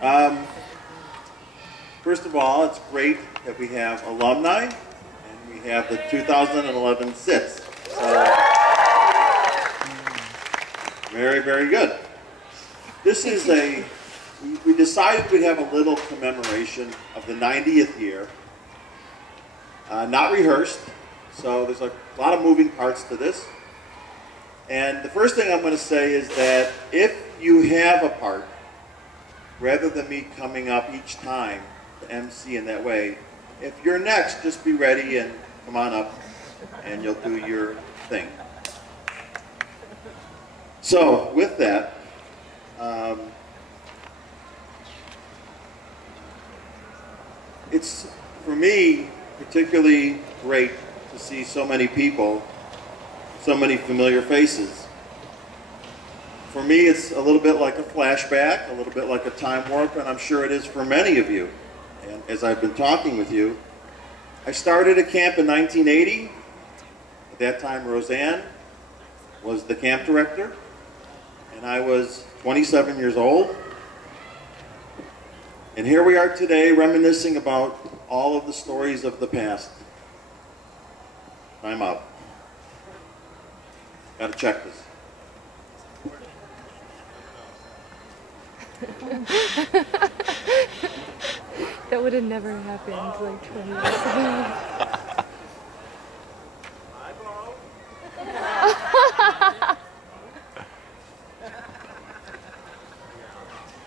Um, First of all, it's great that we have alumni and we have the 2011 SITs. So, very, very good. This is we decided we'd have a little commemoration of the 90th year. Not rehearsed, so there's a lot of moving parts to this. And the first thing I'm going to say is that if you have a part, rather than me coming up each time to MC in that way, if you're next, just be ready and come on up and you'll do your thing. So with that, it's for me particularly great to see so many people, so many familiar faces. For me, it's a little bit like a flashback, a little bit like a time warp, and I'm sure it is for many of you. And as I've been talking with you, I started at camp in 1980. At that time, Roseanne was the camp director, and I was 27 years old. And here we are today reminiscing about all of the stories of the past. Time up. Got to check this. That would have never happened like 20 years ago.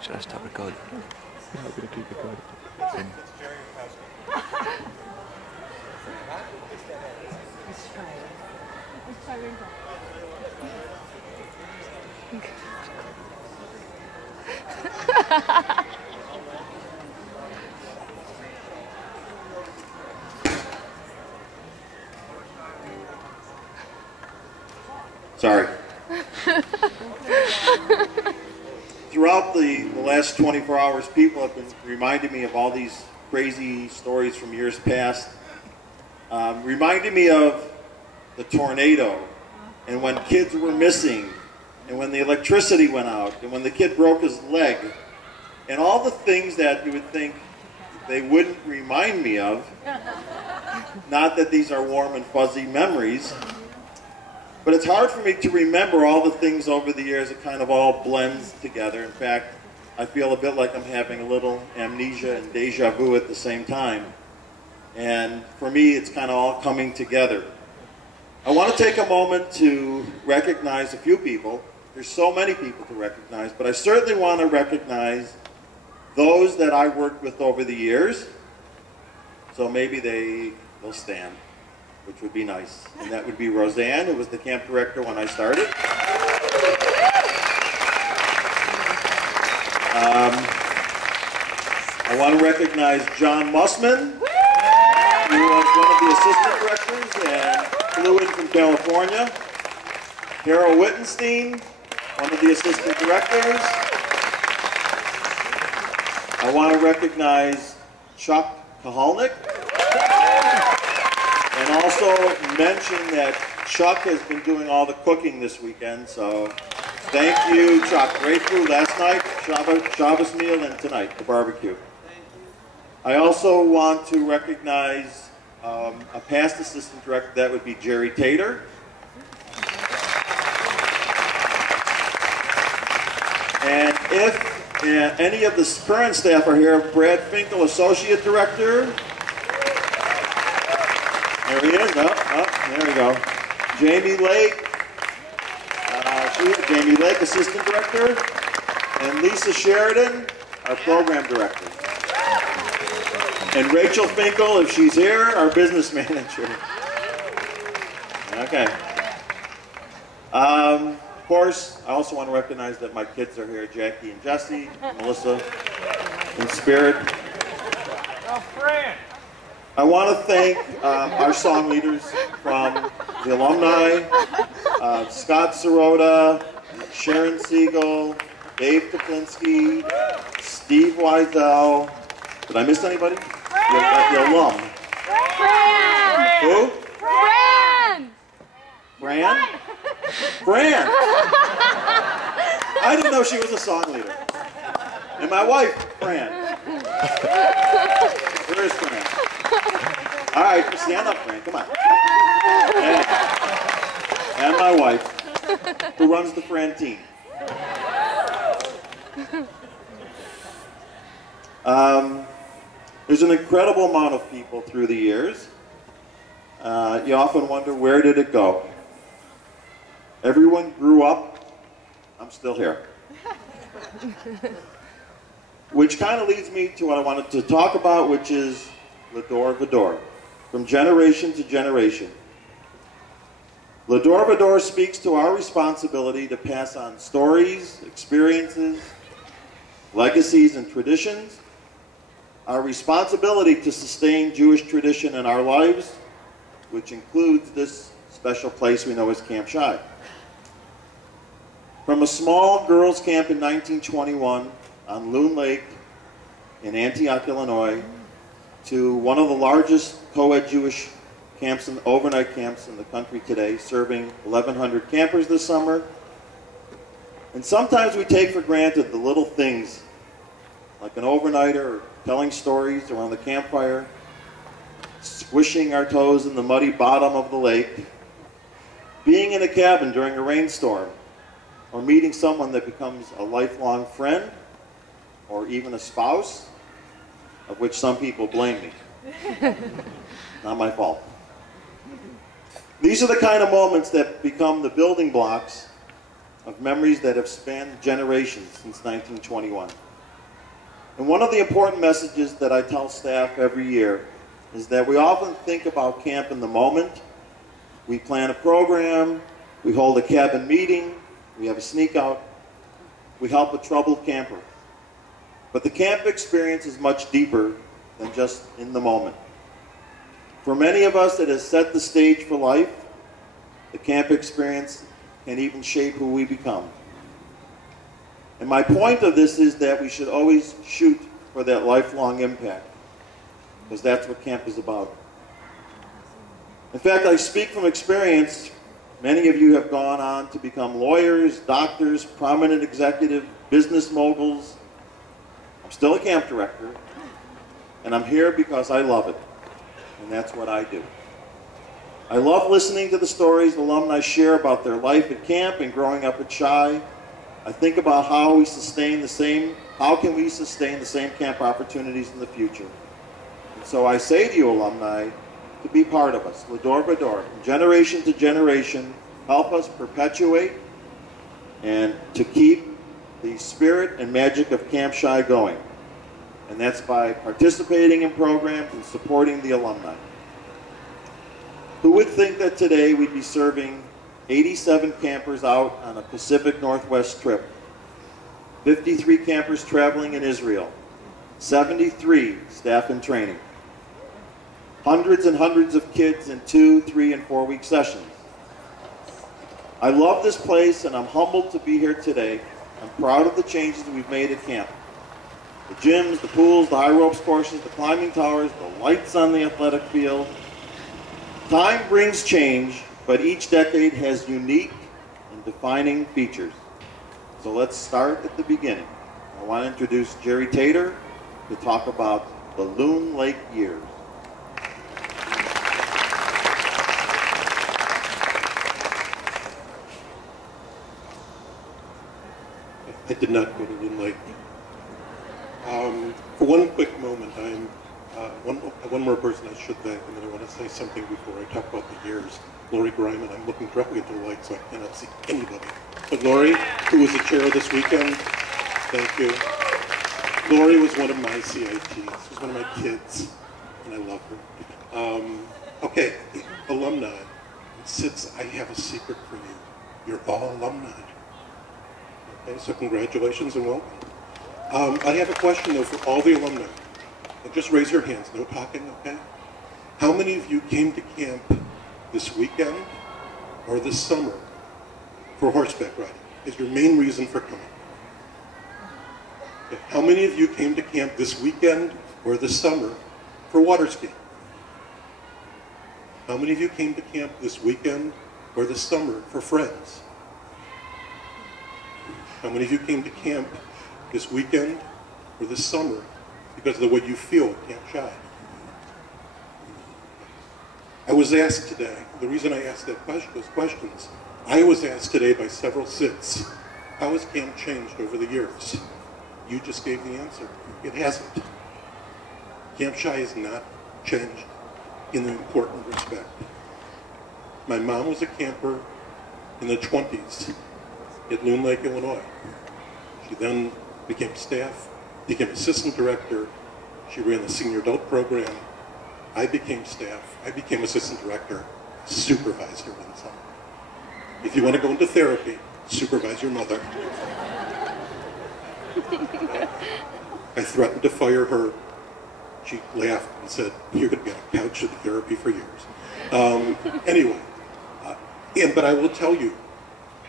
Should I stop recording? I'm going to keep recording. Let's try it. Let's try it. Sorry. Throughout the last 24 hours, people have been reminding me of all these crazy stories from years past. Reminding me of the tornado, and when kids were missing, and when the electricity went out, and when the kid broke his leg, and all the things that you would think they wouldn't remind me of. Not that these are warm and fuzzy memories, but it's hard for me to remember all the things over the years. It kind of all blends together. In fact, I feel a bit like I'm having a little amnesia and deja vu at the same time. And for me, it's kind of all coming together. I want to take a moment to recognize a few people. There's so many people to recognize, but I certainly want to recognize those that I worked with over the years. So maybe they'll stand, which would be nice. And that would be Roseanne, who was the camp director when I started. I want to recognize John Mussman, who was one of the assistant directors and flew in from California. Carol Wittenstein, one of the assistant directors. I want to recognize Chuck Kahalnik. And also mention that Chuck has been doing all the cooking this weekend, so thank you, Chuck. Great food last night, Shabbos meal, and tonight, the barbecue. I also want to recognize a past assistant director. That would be Jerry Tater. And if any of the current staff are here, Brad Finkel, associate director. There he is. There we go. Jamie Lake. Jamie Lake, assistant director. And Lisa Sheridan, our program director. And Rachel Finkel, if she's here, our business manager. Okay. Of course, I also want to recognize that my kids are here, Jackie and Jesse, Melissa, and Spirit. Oh, Fran! I want to thank our song leaders from the alumni, Scott Sirota, Sharon Siegel, Dave Toplinski, Steve Weisel. Did I miss anybody? The alum. Fran! Who? Fran! Fran? Fran! I didn't know she was a song leader. And my wife, Fran. Where is Fran? All right, stand up, Fran. Come on. And my wife, who runs the Fran team. There's an incredible amount of people through the years. You often wonder, where did it go? Everyone grew up. I'm still here. Which kind of leads me to what I wanted to talk about, which is L'Adore Vador, from generation to generation. L'Adore Vador speaks to our responsibility to pass on stories, experiences, legacies, and traditions, our responsibility to sustain Jewish tradition in our lives, which includes this special place we know as Camp Shai. From a small girls' camp in 1921 on Loon Lake in Antioch, Illinois, to one of the largest co-ed Jewish camps and overnight camps in the country today, serving 1,100 campers this summer. And sometimes we take for granted the little things, like an overnighter or telling stories around the campfire, squishing our toes in the muddy bottom of the lake, being in a cabin during a rainstorm, or meeting someone that becomes a lifelong friend, or even a spouse, of which some people blame me. Not my fault. These are the kind of moments that become the building blocks of memories that have spanned generations since 1921. And one of the important messages that I tell staff every year is that we often think about camp in the moment. We plan a program, we hold a cabin meeting, we have a sneak out, we help a troubled camper. But the camp experience is much deeper than just in the moment. For many of us, it has set the stage for life. The camp experience can even shape who we become. And my point of this is that we should always shoot for that lifelong impact, because that's what camp is about. In fact, I speak from experience. Many of you have gone on to become lawyers, doctors, prominent executive, business moguls. I'm still a camp director, and I'm here because I love it, and that's what I do. I love listening to the stories alumni share about their life at camp and growing up at Shai. I think about how can we sustain the same camp opportunities in the future. And so I say to you, alumni, to be part of us, L'Adore Vador, from generation to generation, help us perpetuate and to keep the spirit and magic of Camp Shai going. And that's by participating in programs and supporting the alumni. Who would think that today we'd be serving 87 campers out on a Pacific Northwest trip, 53 campers traveling in Israel, 73 staff in training, hundreds and hundreds of kids in 2-, 3-, and 4-week sessions. I love this place, and I'm humbled to be here today. I'm proud of the changes we've made at camp. The gyms, the pools, the high ropes courses, the climbing towers, the lights on the athletic field. Time brings change, but each decade has unique and defining features. So let's start at the beginning. I want to introduce Jerry Tater to talk about the Loon Lake years. I did not go to Loon Lake. For one quick moment, I'm one more person I should thank, and then I want to say something before I talk about the years. Lori Griman, I'm looking directly into the light, so I cannot see anybody. But Lori, who was the chair this weekend, thank you. Lori was one of my CITs. She was one of my kids, and I love her. Okay, alumni. Since I have a secret for you. You're all alumni. Okay, so congratulations and welcome. I have a question, though, for all the alumni. And just raise your hands, no talking, okay? How many of you came to camp this weekend or this summer for horseback riding? Is your main reason for coming? Okay. How many of you came to camp this weekend or this summer for water skiing? How many of you came to camp this weekend or this summer for friends? How many of you came to camp this weekend or this summer because of the way you feel at Camp Shy. I was asked today, the reason I asked those questions, I was asked today by several Sits, how has camp changed over the years? You just gave the answer. It hasn't. Camp Shy has not changed in an important respect. My mom was a camper in the 20s at Loon Lake, Illinois. She then became staff, became assistant director. She ran the senior adult program. I became staff. I became assistant director, supervisor one summer. If you want to go into therapy, supervise your mother. I threatened to fire her. She laughed and said, "You're going to be on a couch in therapy for years." Anyway, but I will tell you,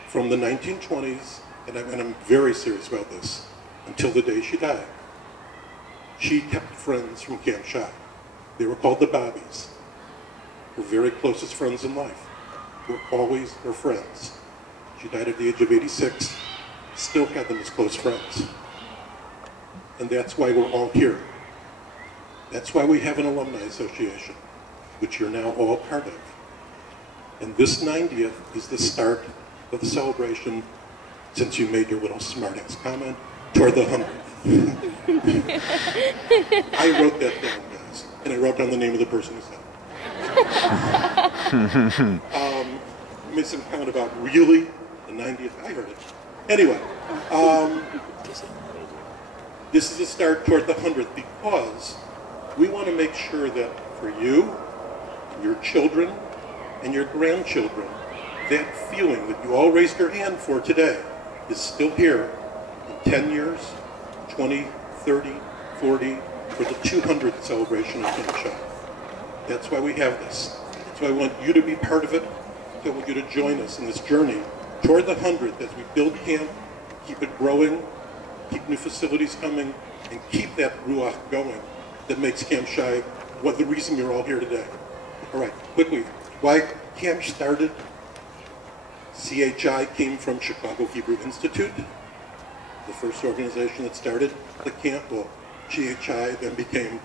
from the 1920s, and I'm very serious about this, until the day she died, she kept friends from Camp Shy. They were called the Bobbies. Her very closest friends in life were always her friends. She died at the age of 86, still had them as close friends. And that's why we're all here. That's why we have an alumni association, which you're now all part of. And this 90th is the start of the celebration, since you made your little smartass comment, toward the 100th. I wrote that down, guys, and I wrote down the name of the person who said it. Made some comment about really the 90th. I heard it. Anyway, this is a start toward the 100th because we want to make sure that for you, your children, and your grandchildren, that feeling that you all raised your hand for today is still here in 10 years, 20, 30, 40, for the 200th celebration of Camp Shy. That's why we have this. That's why I want you to be part of it. I want you to join us in this journey toward the 100th as we build camp, keep it growing, keep new facilities coming, and keep that ruach going that makes Camp Shy the reason you're all here today. All right, quickly, why camp started? CHI came from Chicago Hebrew Institute, the first organization that started the camp. Well, CHI then became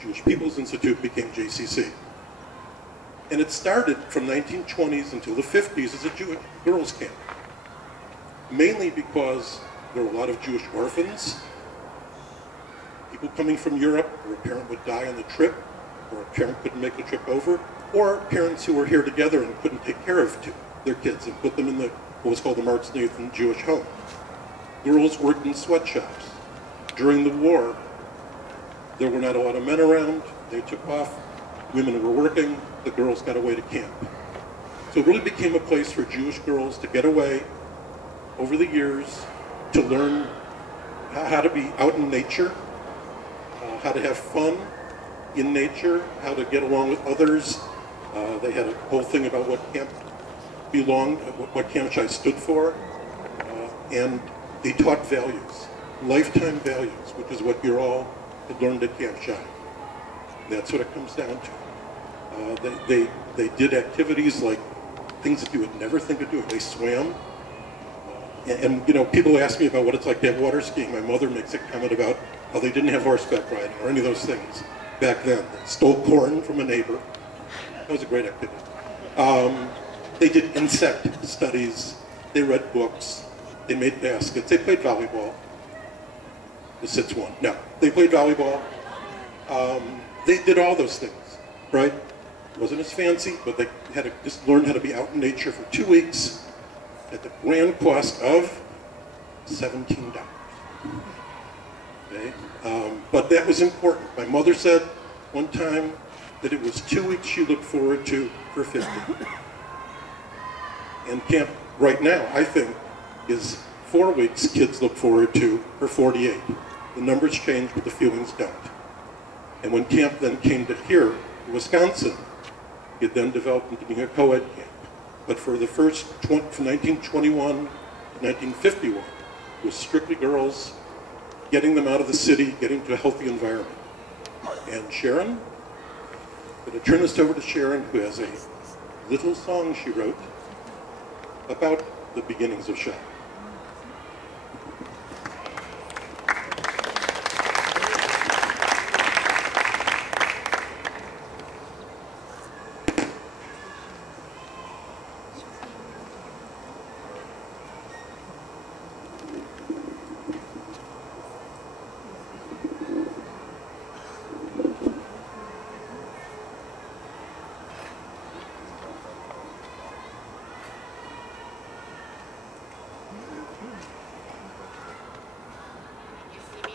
Jewish People's Institute, became JCC. And it started from 1920s until the 50s as a Jewish girls' camp, mainly because there were a lot of Jewish orphans, people coming from Europe, where a parent would die on the trip, or a parent couldn't make the trip over, or parents who were here together and couldn't take care of their kids and put them in what was called the Marks Nathan Jewish home. Girls worked in sweatshops. During the war, there were not a lot of men around. They took off. Women were working. The girls got away to camp. So it really became a place for Jewish girls to get away over the years, to learn how to be out in nature, how to have fun in nature, how to get along with others. They had a whole thing about what camp belonged, what Camp Shy stood for, and they taught values, lifetime values, which is what you're all had learned at Camp Shy. That's what it comes down to. They did activities like things that you would never think of doing. They swam. And you know, people ask me about what it's like to have water skiing. My mother makes a comment about how they didn't have horseback riding or any of those things back then. They stole corn from a neighbor. That was a great activity. They did insect studies. They read books. They made baskets. They played volleyball. The Sits won. No, they played volleyball. They did all those things, right? It wasn't as fancy, but they had to just learn how to be out in nature for 2 weeks at the grand cost of $17. Okay? But that was important. My mother said one time that it was 2 weeks she looked forward to for 50. And camp right now, I think, is 4 weeks kids look forward to for 48. The numbers change, but the feelings don't. And when camp then came to here, in Wisconsin, it then developed into being a co-ed camp. But for the first, from 1921 to 1951, it was strictly girls, getting them out of the city, getting to a healthy environment. And Sharon, I'm going to turn this over to Sharon, who has a little song she wrote about the beginnings of Shy.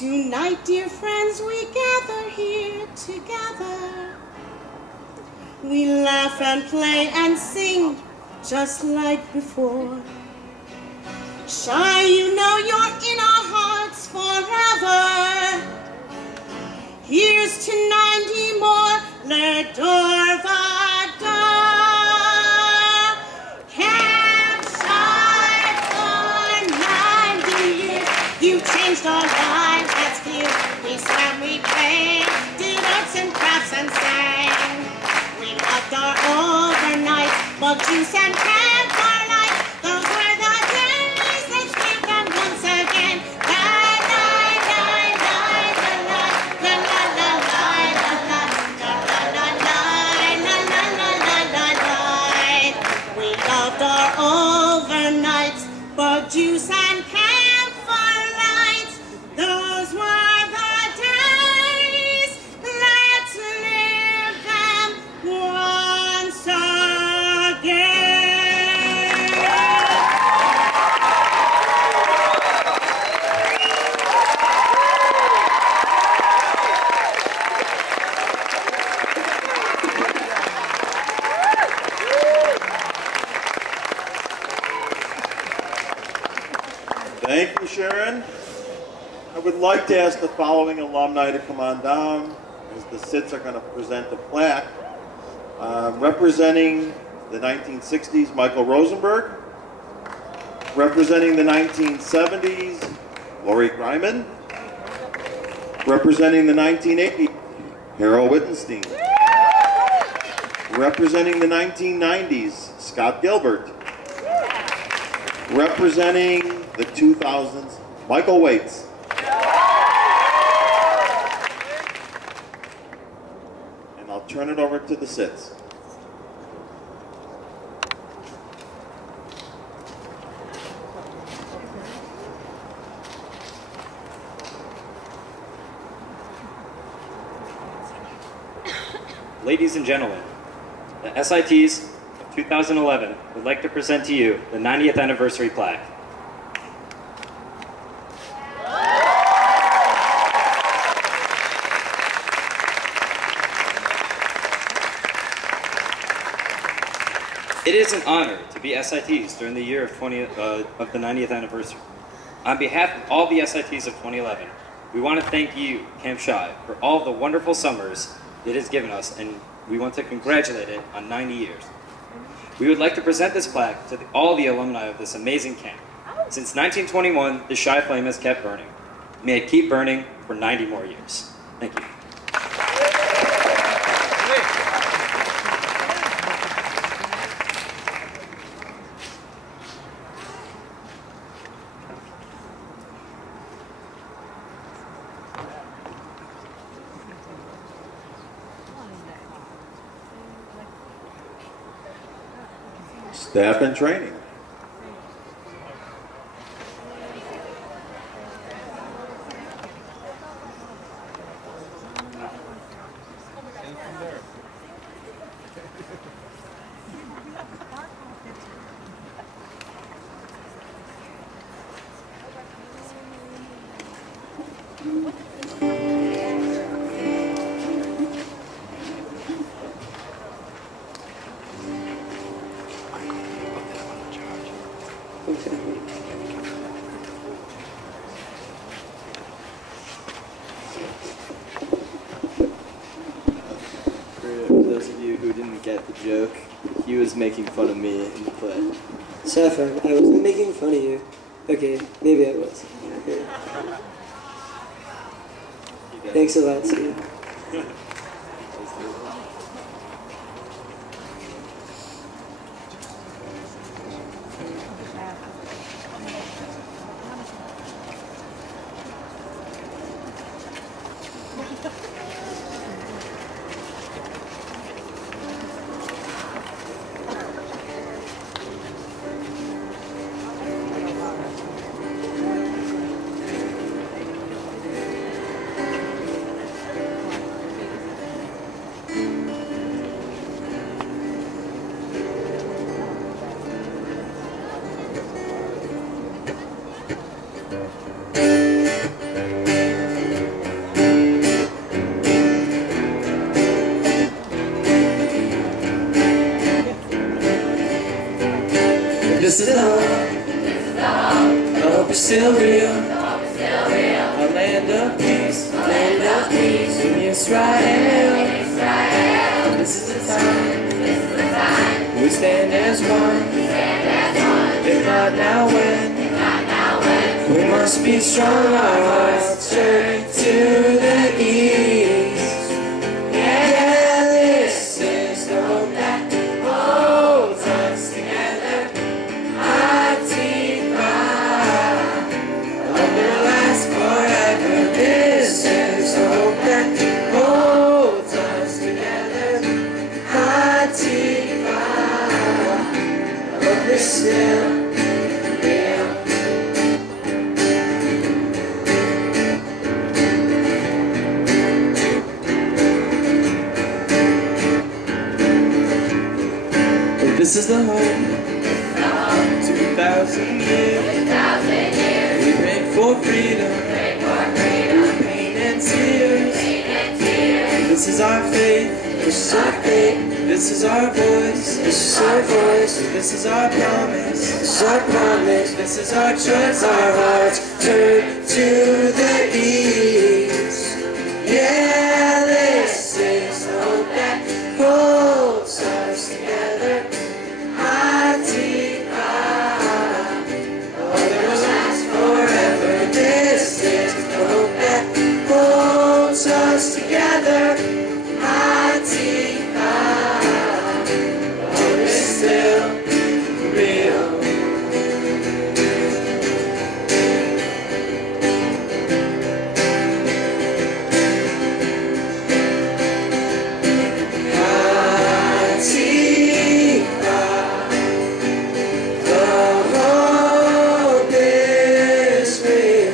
Tonight, dear friends, we gather here together. We laugh and play and sing just like before. Shy, you know you're in our hearts forever. Here's to 90 more, le Dorvada. Campsite for 90 years. You changed our lives, that's clear. We swam, we played, did arts and crafts and sang. We loved our overnight, bug juice and campfire lights. Those were the days, let's give them once again. La la la la la la la la la la la la la la la. We loved our overnights, bug juice and campfire lights. Those were the days, let's live them once again. Thank you, Sharon. I would like to ask the following alumni to come on down as the SITs are going to present the plaque. Representing the 1960s, Michael Rosenberg. Representing the 1970s, Lori Greiman. Representing the 1980s, Harold Wittenstein. Representing the 1990s, Scott Gilbert. Representing the 2000s, Michael Waits. And I'll turn it over to the SITs. Ladies and gentlemen, the SITs of 2011 would like to present to you the 90th anniversary plaque. It is an honor to be SITs during the year of the 90th anniversary. On behalf of all the SITs of 2011, we want to thank you, Camp Shy, for all the wonderful summers it has given us, and we want to congratulate it on 90 years. We would like to present this plaque to all the alumni of this amazing camp. Since 1921, the Shy Flame has kept burning. May it keep burning for 90 more years. Thank you. Staff and training. For those of you who didn't get the joke, he was making fun of me in the play. Saffron, I wasn't making fun of you. Okay, maybe I was. Okay. Thanks a lot, Steve. stand as one. If not now, when? We must be strong, our hearts turn to the east. Yeah, this is the hope that holds us together. Hatikva, love will last forever. This is the hope that holds us together. Hatikva, hope is still real. This is the hope. 2,000 years. We prayed for freedom. Pain and tears. This is our faith. This is our faith. This is our voice. This is our voice. This is our promise. This is our promise. This is our choice. Our hearts turn to the east. Yeah, this is the hope that holds us together. Us together, Hatikva, hope is still real. Hatikva, the hope is real.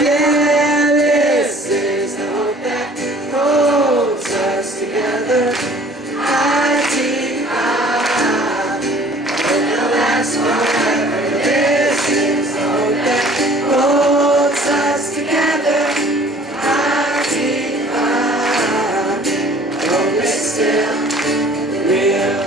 Yeah, this is the hope that holds us together. Hatikva, and the last forever. This is the hope that holds us together. Hatikva, hope is still real.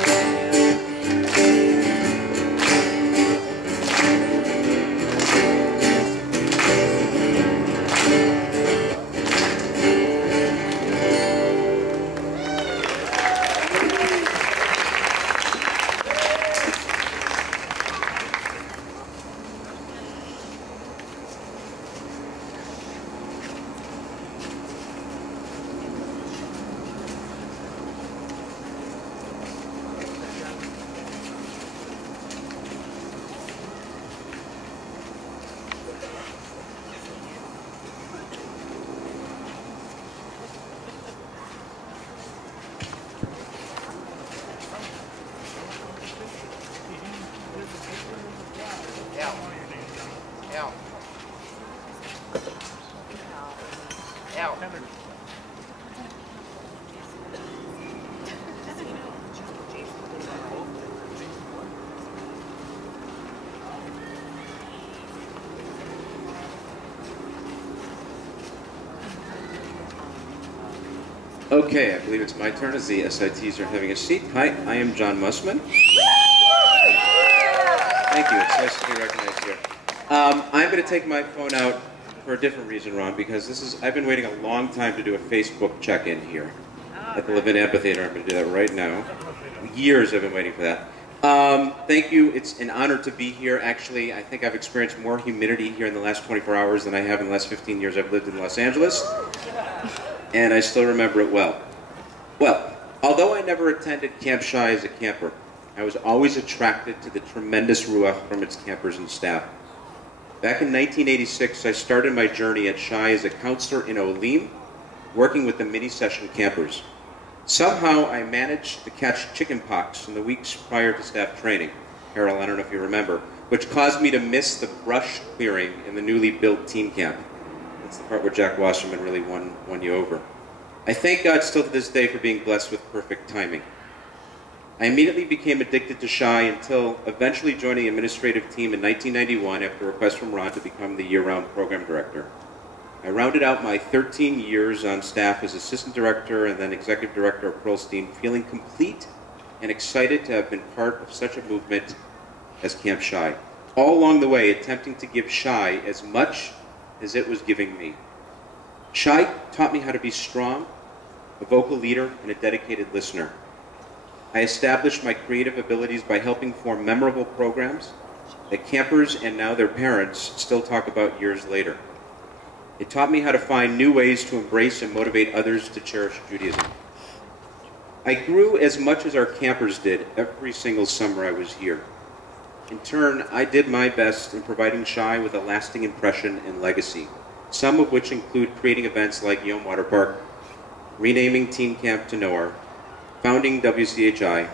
Okay, I believe it's my turn as the SITs are having a seat. Hi, I am John Mussman. Thank you, it's nice to be recognized here. I'm going to take my phone out for a different reason, Ron, because I've been waiting a long time to do a Facebook check-in here at the Levin Amphitheater. I'm going to do that right now. Years I've been waiting for that. Thank you, it's an honor to be here. Actually, I think I've experienced more humidity here in the last 24 hours than I have in the last 15 years I've lived in Los Angeles. And I still remember it well. Well, although I never attended Camp Shy as a camper, I was always attracted to the tremendous ruach from its campers and staff. Back in 1986, I started my journey at Shy as a counselor in Olim, working with the mini-session campers. Somehow, I managed to catch chickenpox in the weeks prior to staff training. Carol, I don't know if you remember, which caused me to miss the brush clearing in the newly built team camp. That's the part where Jack Wasserman really won you over. I thank God still to this day for being blessed with perfect timing. I immediately became addicted to Shy until eventually joining the administrative team in 1991 after a request from Ron to become the year-round program director. I rounded out my 13 years on staff as assistant director and then executive director of Pearlstein, feeling complete and excited to have been part of such a movement as Camp Shy. All along the way, attempting to give Shy as much as it was giving me. Shy taught me how to be strong, a vocal leader, and a dedicated listener. I established my creative abilities by helping form memorable programs that campers and now their parents still talk about years later. It taught me how to find new ways to embrace and motivate others to cherish Judaism. I grew as much as our campers did every single summer I was here. In turn, I did my best in providing Shy with a lasting impression and legacy, some of which include creating events like Yom Water Park, renaming Teen Camp to Noar, founding WCHI,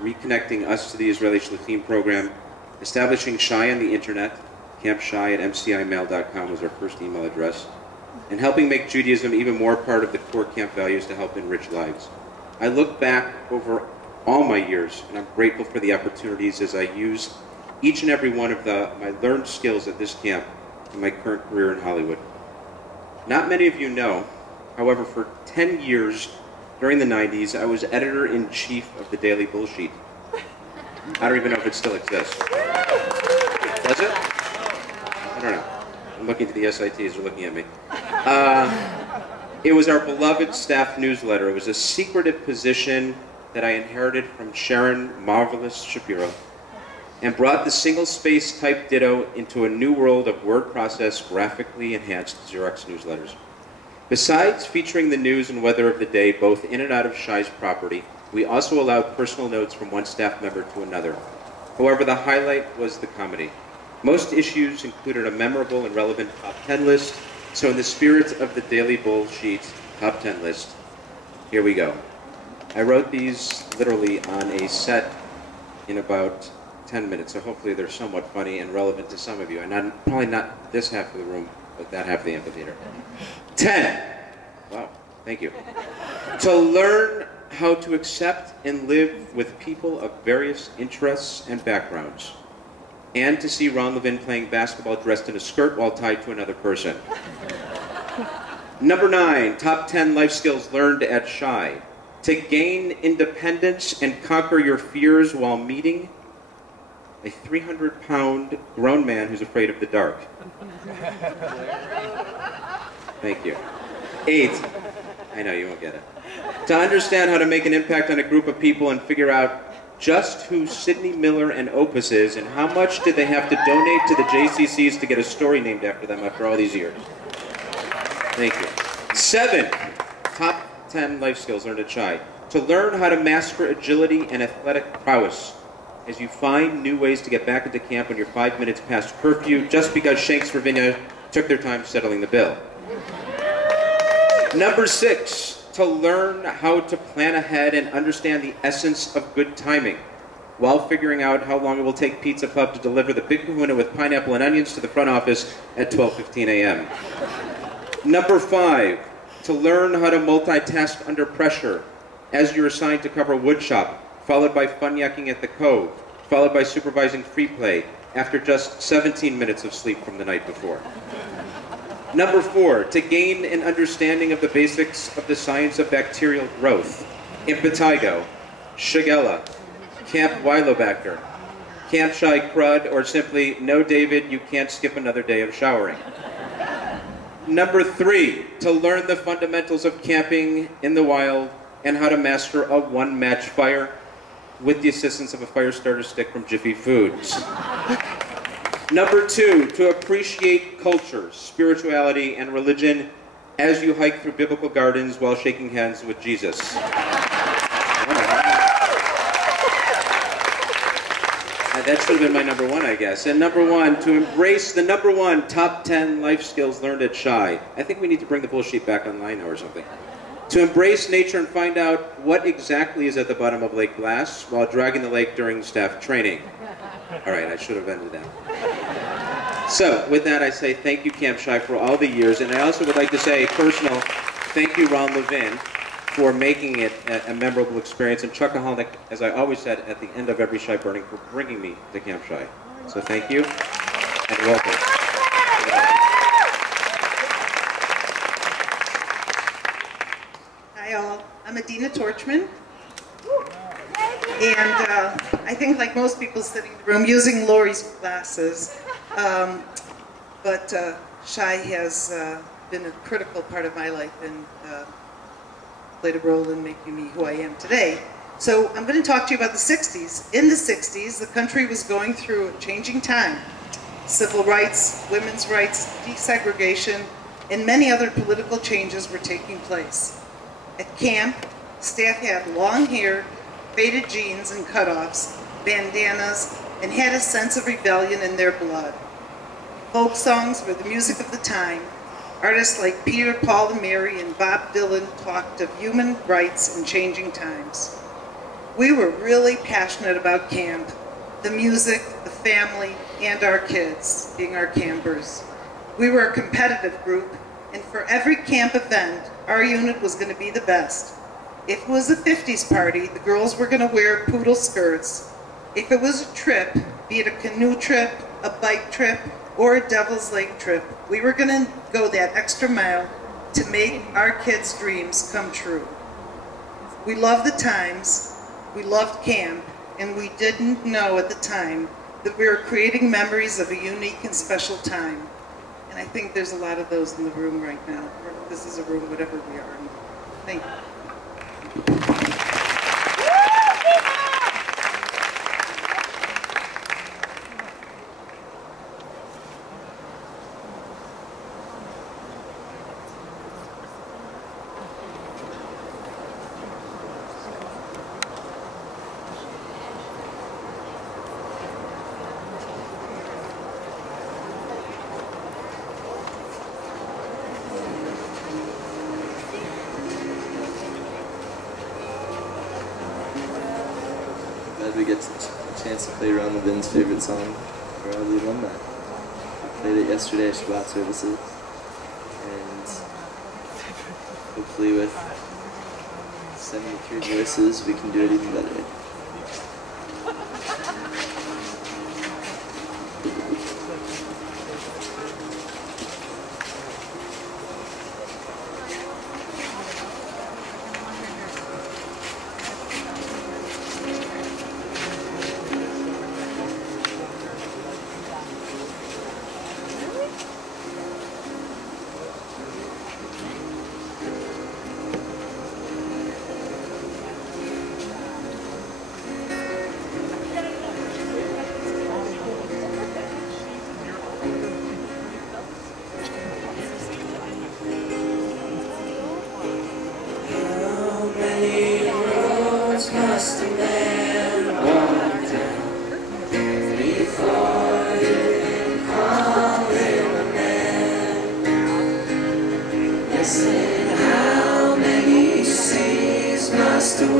reconnecting us to the Israeli Shluchim program, establishing Shy on the internet, campshy@mcimail.com was our first email address, and helping make Judaism even more part of the core camp values to help enrich lives. I look back over all my years, and I'm grateful for the opportunities as I use each and every one of my learned skills at this camp in my current career in Hollywood. Not many of you know, however, for 10 years during the 90s, I was editor-in-chief of the Daily Bullsheet. I don't even know if it still exists. Does it? I don't know. I'm looking to the SITs, they're looking at me. It was our beloved staff newsletter. It was a secretive position that I inherited from Sharon Marvelous Shapiro and brought the single-space type ditto into a new world of word process, graphically enhanced Xerox newsletters. Besides featuring the news and weather of the day, both in and out of Shy's property, we also allowed personal notes from one staff member to another. However, the highlight was the comedy. Most issues included a memorable and relevant top 10 list, so in the spirit of the Daily Bullsheet top 10 list, here we go. I wrote these literally on a set in about 10 minutes, so hopefully they're somewhat funny and relevant to some of you, and probably not this half of the room, but that half of the amphitheater. 10. Wow, thank you. To learn how to accept and live with people of various interests and backgrounds, and to see Ron Levin playing basketball dressed in a skirt while tied to another person. Number 9, top 10 life skills learned at Shy. To gain independence and conquer your fears while meeting a 300-pound grown man who's afraid of the dark. Thank you. 8, I know you won't get it. To understand how to make an impact on a group of people and figure out just who Sidney Miller and Opus is and how much did they have to donate to the JCCs to get a story named after them after all these years. Thank you. 7, top 10 life skills learned at Shy. To learn how to master agility and athletic prowess as you find new ways to get back into camp when you're 5 minutes past curfew just because Shanks Ravinia took their time settling the bill. Number 6, to learn how to plan ahead and understand the essence of good timing while figuring out how long it will take Pizza Pub to deliver the big kahuna with pineapple and onions to the front office at 12:15 a.m. Number 5, to learn how to multitask under pressure as you're assigned to cover woodshop, followed by fun-yakking at the Cove, followed by supervising free play after just 17 minutes of sleep from the night before. Number 4, to gain an understanding of the basics of the science of bacterial growth, impetigo, Shigella, Camp Weilobacter, Camp Shy Crud, or simply, no David, you can't skip another day of showering. Number 3, to learn the fundamentals of camping in the wild and how to master a one-match fire with the assistance of a fire starter stick from Jiffy Foods. Number 2, to appreciate culture, spirituality, and religion as you hike through biblical gardens while shaking hands with Jesus. That should have been my number 1, I guess. And number 1, to embrace the number 1 top 10 life skills learned at Shy. I think we need to bring the bullshit back online now or something. To embrace nature and find out what exactly is at the bottom of Lake Glass while dragging the lake during staff training. All right, I should have ended that. So, with that, I say thank you, Camp Shy, for all the years. And I also would like to say a personal Thank you, Ron Levin, for making it a memorable experience, and Chuck Aholic, as I always said at the end of every Shy Burning, for bringing me to Camp Shy. So thank you, and welcome. Hi all, I'm Adina Torchman, and I think like most people sitting in the room, using Lori's glasses, but Shy has been a critical part of my life and played a role in making me who I am today. So I'm going to talk to you about the 60s. In the 60s, the country was going through a changing time. Civil rights, women's rights, desegregation, and many other political changes were taking place. At camp, staff had long hair, faded jeans and cutoffs, bandanas, and had a sense of rebellion in their blood. Folk songs were the music of the time. Artists like Peter, Paul, and Mary and Bob Dylan talked of human rights in changing times. We were really passionate about camp, the music, the family, and our kids, being our campers. We were a competitive group, and for every camp event, our unit was going to be the best. If it was a 50s party, the girls were going to wear poodle skirts. If it was a trip, be it a canoe trip, a bike trip, or a Devil's Lake trip, we were going to go that extra mile to make our kids' dreams come true. We loved the times, we loved camp, and we didn't know at the time that we were creating memories of a unique and special time. And I think there's a lot of those in the room right now. Or if this is a room, whatever we are in. Thank you. We get a chance to play Ron Levin's favorite song for all the alumni. We played it yesterday at Shabbat services, and hopefully with 73 voices we can do it even better. The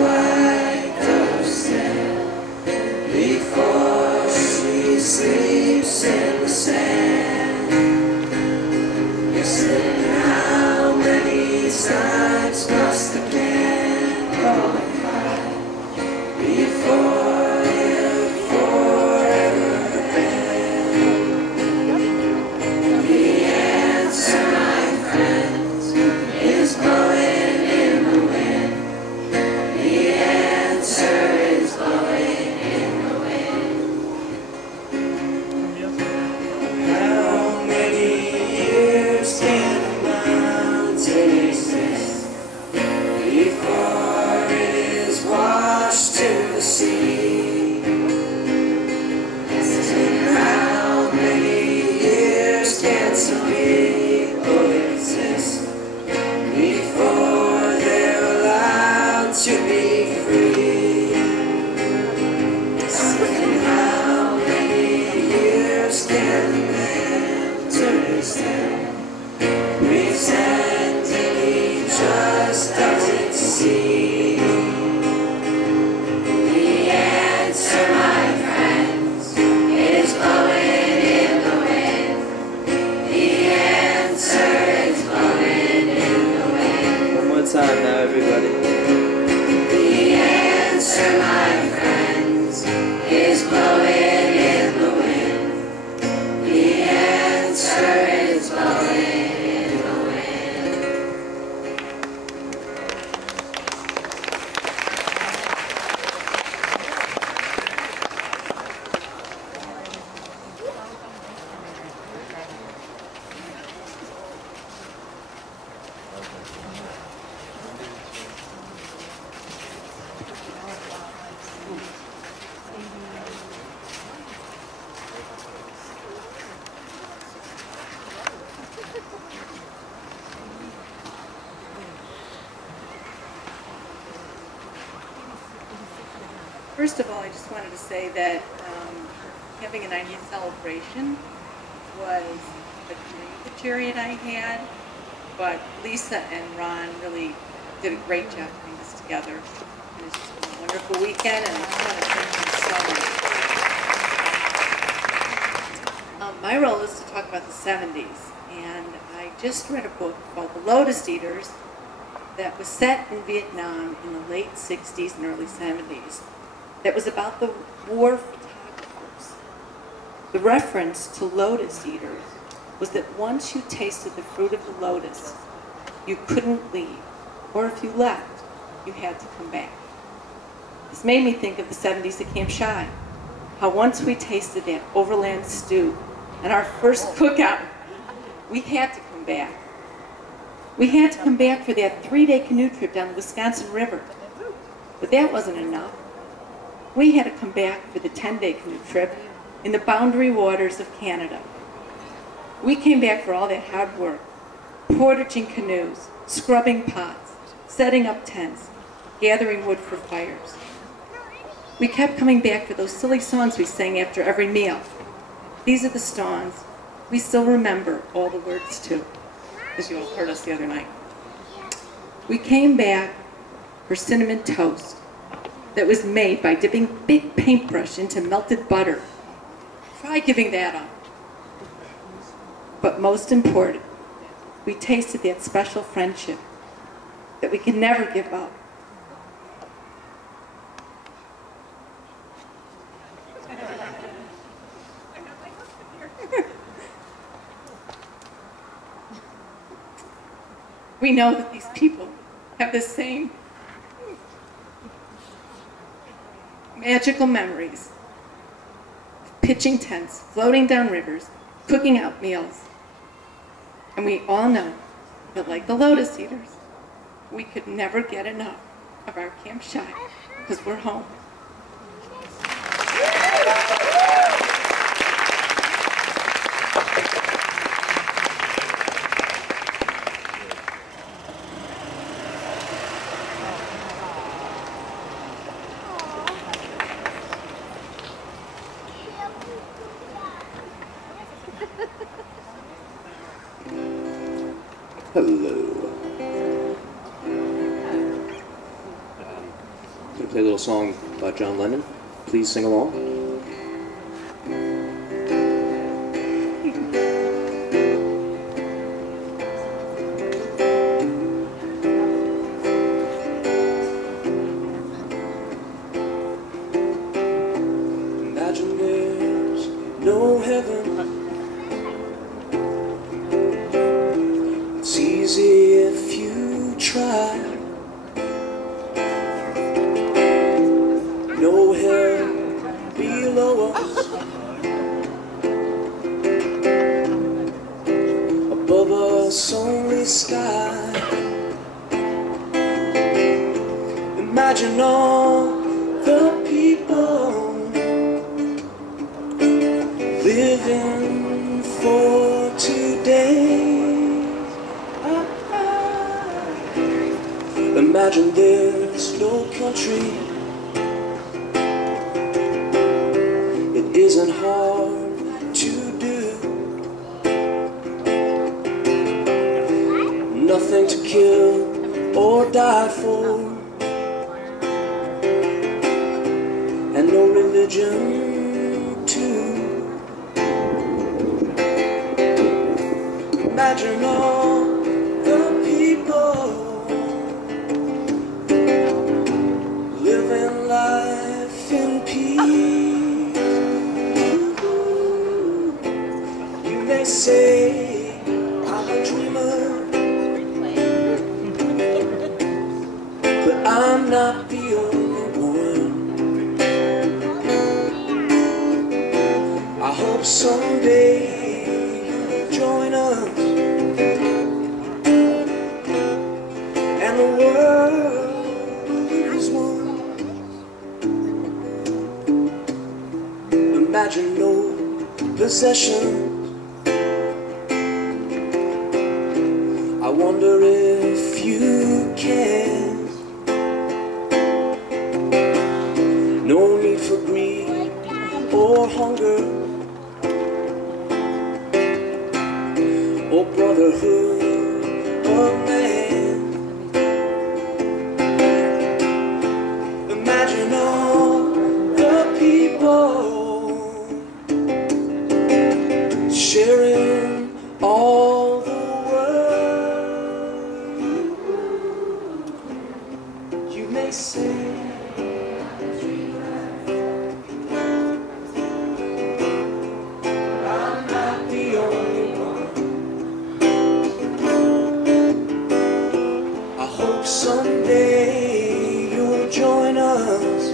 time now, everybody. The answer, my friends, is blowing in the wind. The answer is blowing in the wind. First of all, I just wanted to say that having a 90th celebration was a dream that Jerry and I had, but Lisa and Ron really did a great job putting this together. It was just a wonderful weekend, and I just want to thank you so much. My role is to talk about the 70s, and I just read a book called The Lotus Eaters that was set in Vietnam in the late 60s and early 70s. That was about the war photographers. The reference to lotus eaters was that once you tasted the fruit of the lotus, you couldn't leave. Or if you left, you had to come back. This made me think of the 70s at Camp Shy. How once we tasted that overland stew and our first cookout, we had to come back. We had to come back for that 3-day canoe trip down the Wisconsin River. But that wasn't enough. We had to come back for the 10-day canoe trip in the boundary waters of Canada. We came back for all that hard work, portaging canoes, scrubbing pots, setting up tents, gathering wood for fires. We kept coming back for those silly songs we sang after every meal. These are the songs we still remember all the words to, as you all heard us the other night. We came back for cinnamon toast that was made by dipping big paintbrush into melted butter. Try giving that up. But most important, we tasted that special friendship that we can never give up. We know that these people have the same magical memories of pitching tents, floating down rivers, cooking out meals. And we all know that, like the Lotus Eaters, we could never get enough of our Camp Shy because we're home. Hello. I'm going to play a little song by John Lennon. Please sing along. Imagine there's no heaven. It's easy if you try. No hell below us. Above us only sky. Imagine all the people living for today. Imagine there's no country. It isn't hard to do. Nothing to kill or die for. And no religion too. Imagine all the people not the only one. I hope someday you'll join us and the world will live as one. Imagine no possessions. I wonder if you can. No need for greed or hunger or brotherhood of man. Imagine all the people sharing all the world. You may say I'm not the only one. I hope someday you'll join us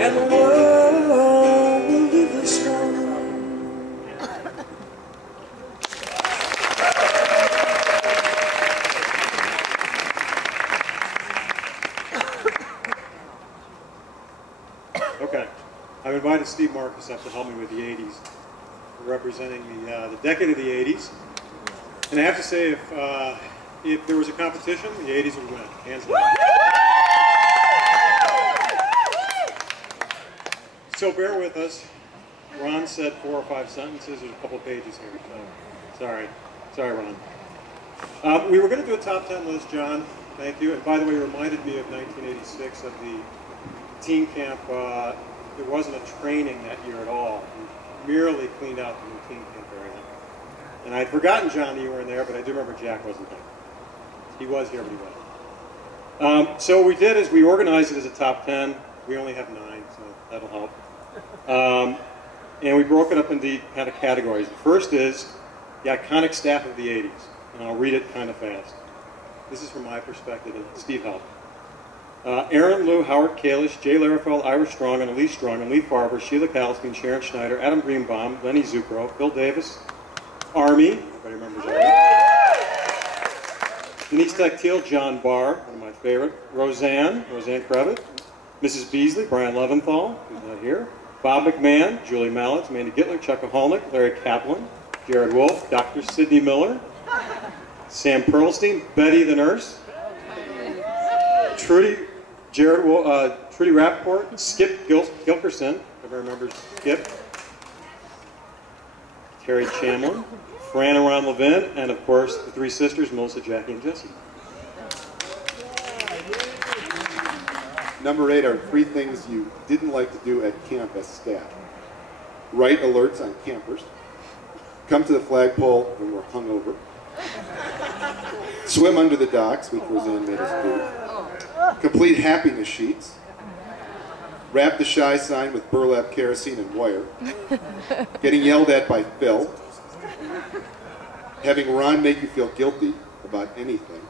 and the world will live as one. Okay, I've invited Steve Marcus up to help me with the 80s, representing the decade of the 80s. And I have to say, if there was a competition, the 80s would win, hands down. So bear with us. Ron said 4 or 5 sentences. There's a couple pages here. So sorry, Ron. We were going to do a top 10 list, John. Thank you. And by the way, it reminded me of 1986 of the teen camp. There wasn't a training that year at all. We merely cleaned out the new teen camp area. And I'd forgotten, John, that you weren't there, but I do remember Jack wasn't there. He was here, but he wasn't. So what we did is we organized it as a top 10. We only have 9, so that'll help. And we broke it up into kind of categories. The first is the iconic staff of the 80s. And I'll read it kind of fast. This is from my perspective, and Steve helped. Aaron, Lou, Howard Kalish, Jay Larafeld, Ira Strong, and Elise Strong, and Lee Farber, Sheila Kalstein, Sharon Schneider, Adam Greenbaum, Lenny Zucro, Phil Davis, Army, everybody remembers Army, Denise Tactile, John Barr, one of my favorite, Roseanne Crevitt, Mrs. Beasley, Brian Leventhal, who's not here, Bob McMahon, Julie Mallett, Mandy Gittler, Chuck Aholnick, Larry Kaplan, Jared Wolf, Dr. Sidney Miller, Sam Perlstein, Betty the nurse, Trudy Rappaport, Skip Gilkerson, everybody remembers Skip, Terry Chamlin, Fran and Ron Levin, and of course the 3 sisters, Melissa, Jackie, and Jessie. Number 8 are 3 things you didn't like to do at camp as staff. Write alerts on campers. Come to the flagpole when we're hungover. Swim under the docks, which Roseanne made us do. Complete happiness sheets. Wrap the shy sign with burlap, kerosene, and wire. Getting yelled at by Phil. Having Ron make you feel guilty about anything.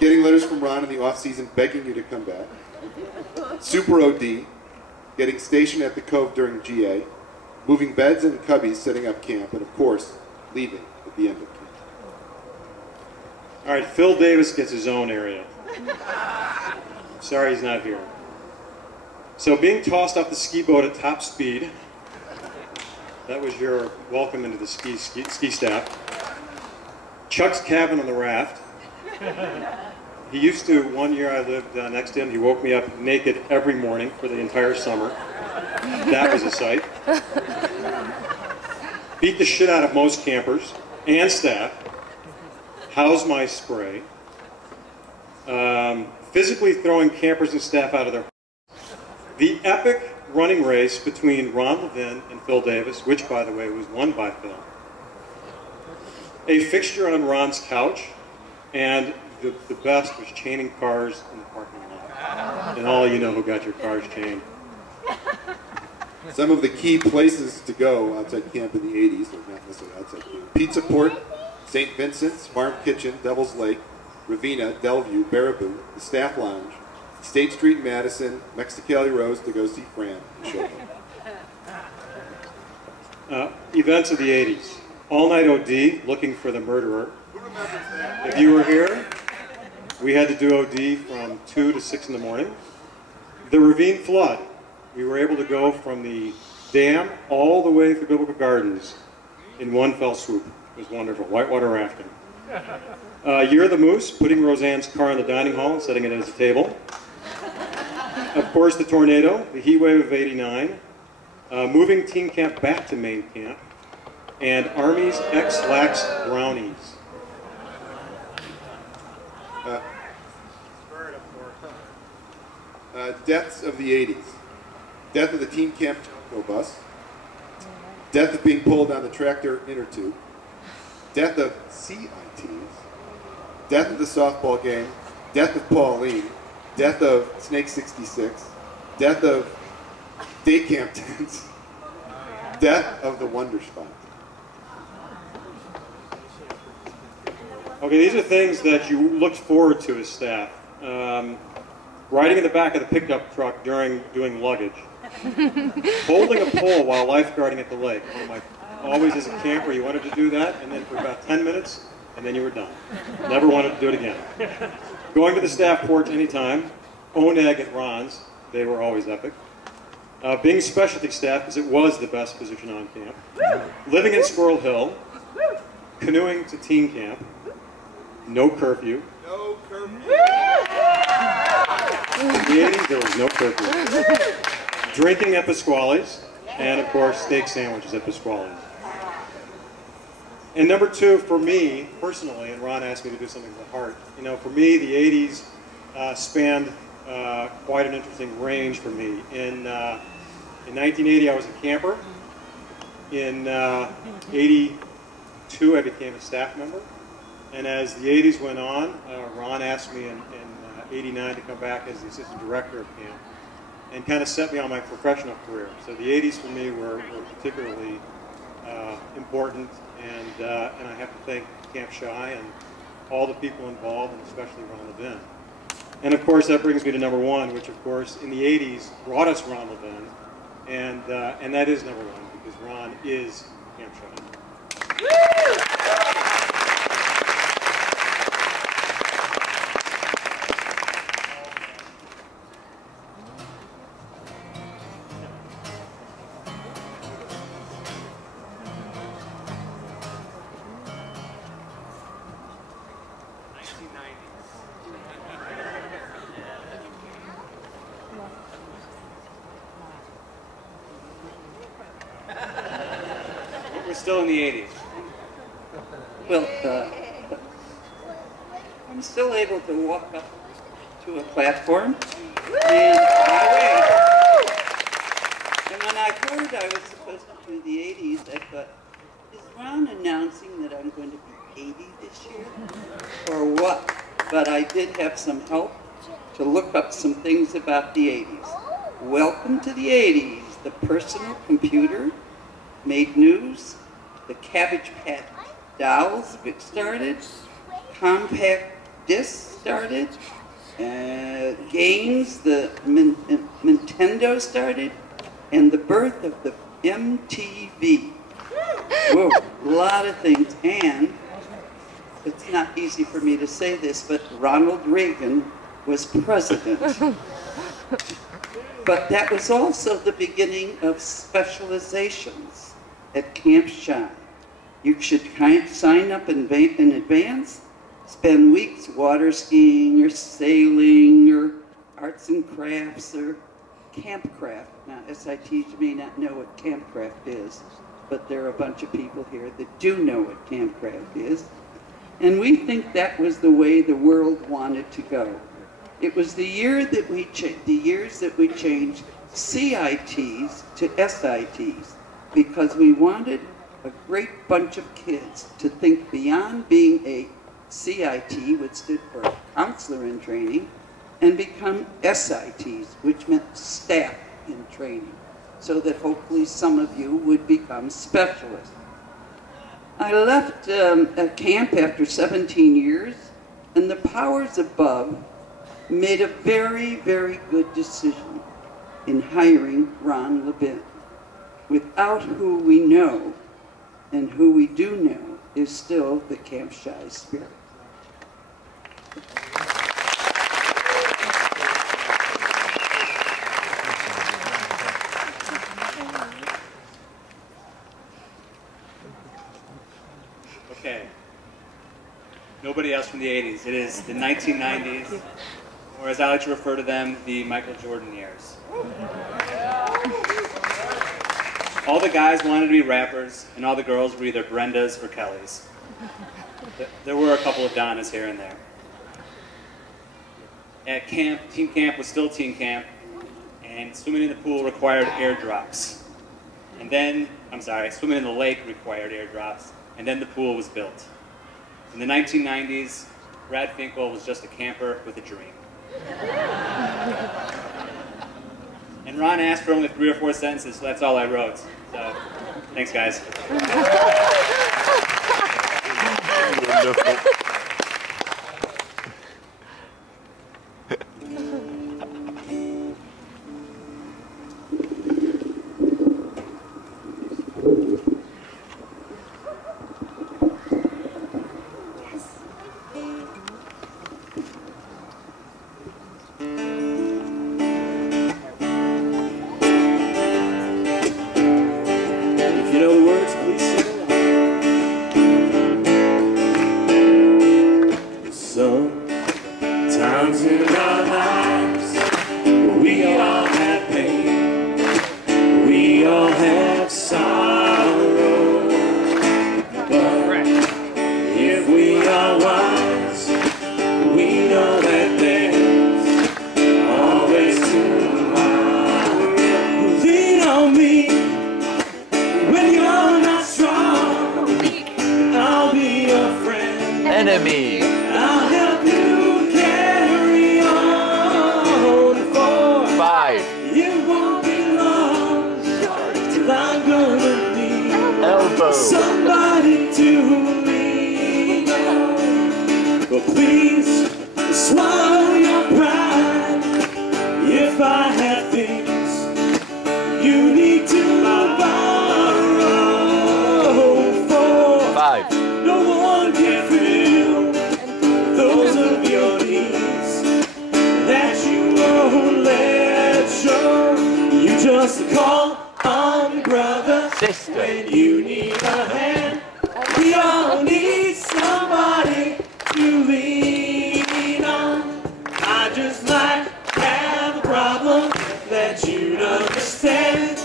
Getting letters from Ron in the off-season begging you to come back. Super OD. Getting stationed at the Cove during GA. Moving beds and cubbies, setting up camp. And of course, leaving at the end of camp. All right, Phil Davis gets his own area. Sorry he's not here. So being tossed off the ski boat at top speed, that was your welcome into the ski staff. Chuck's cabin on the raft. He used to, one year I lived next to him, he woke me up naked every morning for the entire summer. That was a sight. Beat the shit out of most campers and staff. House my spray. Physically throwing campers and staff out of their homes. The epic running race between Ron Levin and Phil Davis, which, by the way, was won by Phil. A fixture on Ron's couch, and the best was chaining cars in the parking lot. And all you know who got your cars chained. Some of the key places to go outside camp in the 80s, or not necessarily outside camp. Pizza Port, St. Vincent's, Farm Kitchen, Devil's Lake, Ravenna, Bellevue, Baraboo, the Staff Lounge, State Street in Madison, Mexicali Rose to go see Fran and Chopin. Events of the 80s. All Night OD, Looking for the Murderer. If you were here, we had to do OD from 2 to 6 in the morning. The Ravine Flood. We were able to go from the dam all the way through Biblical Gardens in one fell swoop. It was wonderful. Whitewater rafting. Year of the Moose, putting Roseanne's car in the dining hall and setting it as a table. Of course, the tornado, the heat wave of '89, moving teen camp back to main camp, and Army's X-Lax brownies. Deaths of the 80s. Death of the teen camp bus. Death of being pulled on the tractor inner tube. Death of CITs. Death of the softball game. Death of Pauline. Death of Snake 66. Death of day camp tents. Death of the Wonder Spot. Okay, these are things that you looked forward to as staff. Riding in the back of the pickup truck during doing luggage. Holding a pole while lifeguarding at the lake. Always as a camper, you wanted to do that, and then for about 10 minutes, and then you were done. Never wanted to do it again. Going to the staff porch anytime. Own egg at Ron's. They were always epic. Being specialty staff, because it was the best position on camp. Living in Squirrel Hill. Canoeing to teen camp. No curfew. No curfew. In the 80s, there was no curfew. Drinking at Pasquale's, and of course, steak sandwiches at Pasquale's. And number 2, for me, personally, and Ron asked me to do something with the heart, you know, for me, the 80s spanned quite an interesting range for me. In 1980, I was a camper. In 82, I became a staff member. And as the 80s went on, Ron asked me in 89 to come back as the assistant director of camp and kind of set me on my professional career. So the 80s for me were particularly important, and I have to thank Camp Shy and all the people involved, and especially Ron Levin. And of course that brings me to number 1, which of course in the 80s brought us Ron Levin, and that is number 1 because Ron is Camp Shy. We're still in the 80s. Well, I'm still able to walk up to a platform, and when I heard I was supposed to do the 80s, I thought, is Ron announcing that I'm going to be 80 this year, or what? But I did have some help to look up some things about the 80s. Welcome to the 80s. The personal computer made news. The Cabbage Patch Dolls started. Compact disc started. Games, the Nintendo started. And the birth of the MTV. Whoa, a lot of things. And it's not easy for me to say this, but Ronald Reagan was president. But that was also the beginning of specializations at Camp Shy. You should sign up in advance, spend weeks water skiing or sailing or arts and crafts or campcraft. Now, SITs may not know what campcraft is, but there are a bunch of people here that do know what campcraft is. And we think that was the way the world wanted to go. It was the years that we changed CITs to SITs because we wanted a great bunch of kids to think beyond being a CIT, which stood for Counselor in Training, and become SITs, which meant Staff in Training, so that hopefully some of you would become specialists. I left camp after 17 years and the powers above made a very, very good decision in hiring Ron Levin. Without who we know, and who we do know, is still the Camp Shy spirit. Okay. Nobody else from the 80s. It is the 1990s, or as I like to refer to them, the Michael Jordan years. All the guys wanted to be rappers, and all the girls were either Brendas or Kellys. There were a couple of Donnas here and there. At camp, teen camp was still teen camp, and swimming in the pool required airdrops. And then, I'm sorry, swimming in the lake required airdrops, and then the pool was built. In the 1990s, Brad Finkel was just a camper with a dream. And Ron asked for only 3 or 4 sentences, so that's all I wrote. So, thanks guys. Wonderful. If you know the words, please sing along. Sometimes in our lives, we all have pain, we all have sorrow. But if we are wise, we know that there's always tomorrow. Lean on me. When you're not strong, I'll be your friend. Enemy. I'll help you carry on. 4, 5. It won't be long till I'm gonna need Elbow. somebody to lean on. But please swallow your pride. If I have things you need to borrow. 5. No one can fill those of your needs that you won't let show. You just call on brother Sister. when you need a hand. We all need somebody to lean on. I just might have a problem that you'd understand.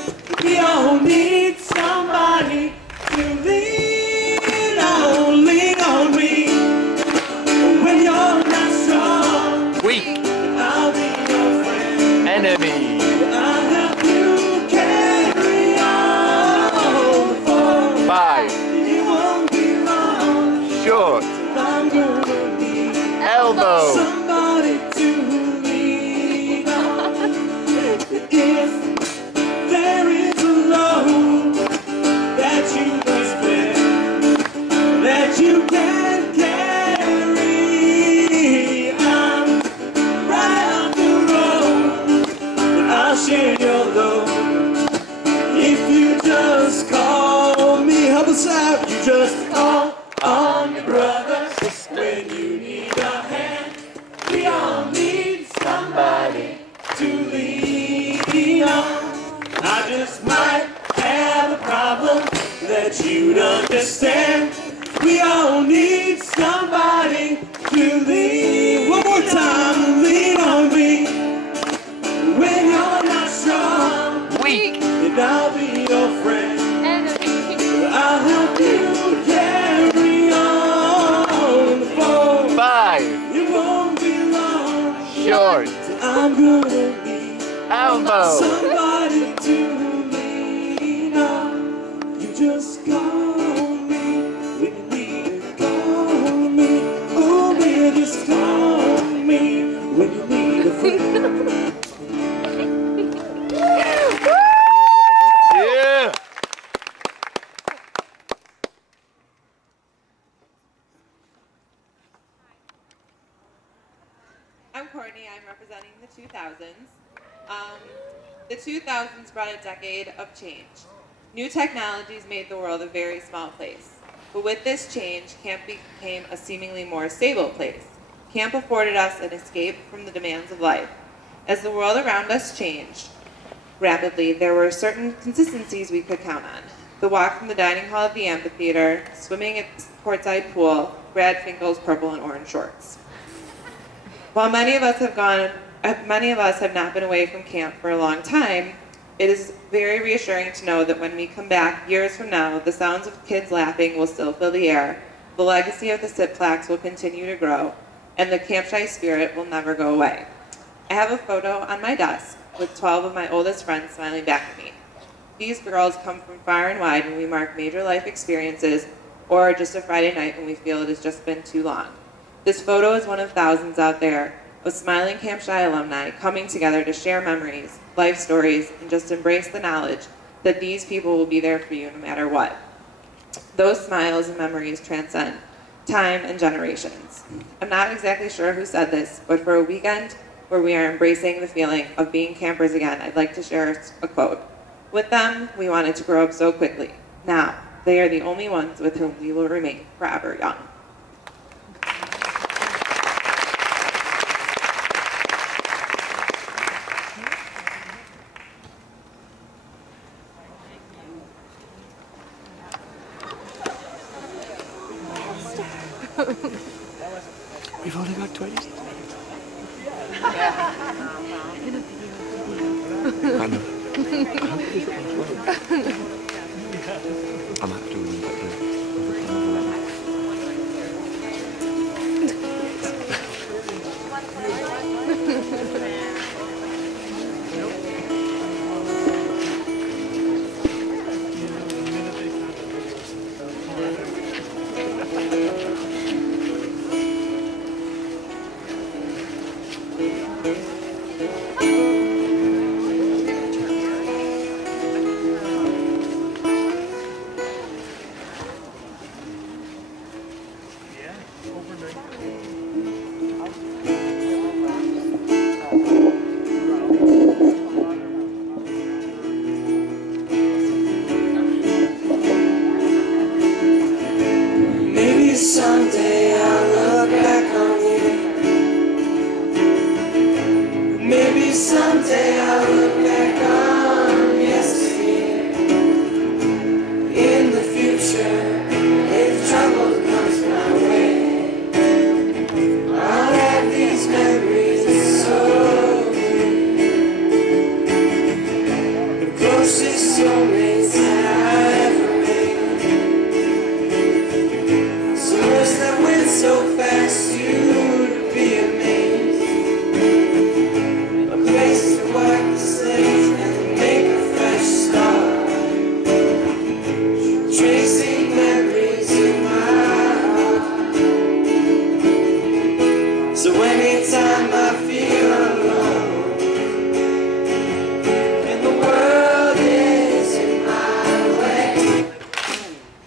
We all need somebody to lean on me. When you're not strong, Weak. I'll be your friend. Enemy. I'll help you carry on. 5. It won't be long. Short. I'm gonna need Elbow. somebody to lean on. If there is a load that you must bear, that you can carry, I'm right on the road, and I'll share your load. If you just call me, help us out, you just call on your brother when you need a hand. We all need somebody to lean on. I just might have a problem that you'd understand. We all need somebody to lean. One more time, lean on me. When you're not strong, Weak. and I'll be your friend. I'll help you carry on. 5. It won't be long. Short. I'm gonna need Elbow. somebody to lean on. You just call me when you need it. Call me. Oh, baby, just call me when you need a friend. Yeah. Courtney. I'm representing the 2000s. The 2000s brought a decade of change. New technologies made the world a very small place. But with this change, camp became a seemingly more stable place. Camp afforded us an escape from the demands of life. As the world around us changed rapidly, there were certain consistencies we could count on. The walk from the dining hall of the amphitheater, swimming at the courtside pool, Brad Finkel's purple and orange shorts. While many of us have not been away from camp for a long time, it is very reassuring to know that when we come back years from now, the sounds of kids laughing will still fill the air, the legacy of the SIP plaques will continue to grow, and the Camp Shy spirit will never go away. I have a photo on my desk with 12 of my oldest friends smiling back at me. These girls come from far and wide when we mark major life experiences or just a Friday night when we feel it has just been too long. This photo is one of thousands out there of smiling Camp Shy alumni coming together to share memories, life stories, and just embrace the knowledge that these people will be there for you no matter what. Those smiles and memories transcend time and generations. I'm not exactly sure who said this, but for a weekend where we are embracing the feeling of being campers again, I'd like to share a quote. With them, we wanted to grow up so quickly. Now, they are the only ones with whom we will remain forever young. We've only got 20. I know. I might have to run back there. Maybe someday I'll look back on you. Maybe someday I'll look back on yesterday. In the future, if trouble comes my way, I'll have these memories so deep. The closest soulmates that I ever words that went so fast, you'd be amazed. A place to wipe the slate and make a fresh start. Tracing memories in my heart. So anytime I feel alone and the world is in my way,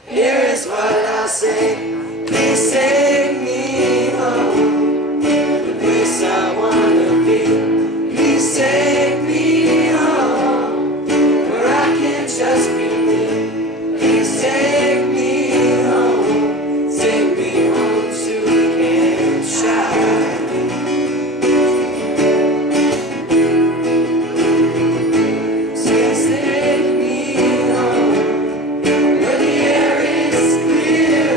here is what I'll say. Please take me home, the place I wanna be. Please take me home, where I can just be me. Please take me home to Camp Shy. Please take me home, where the air is clear.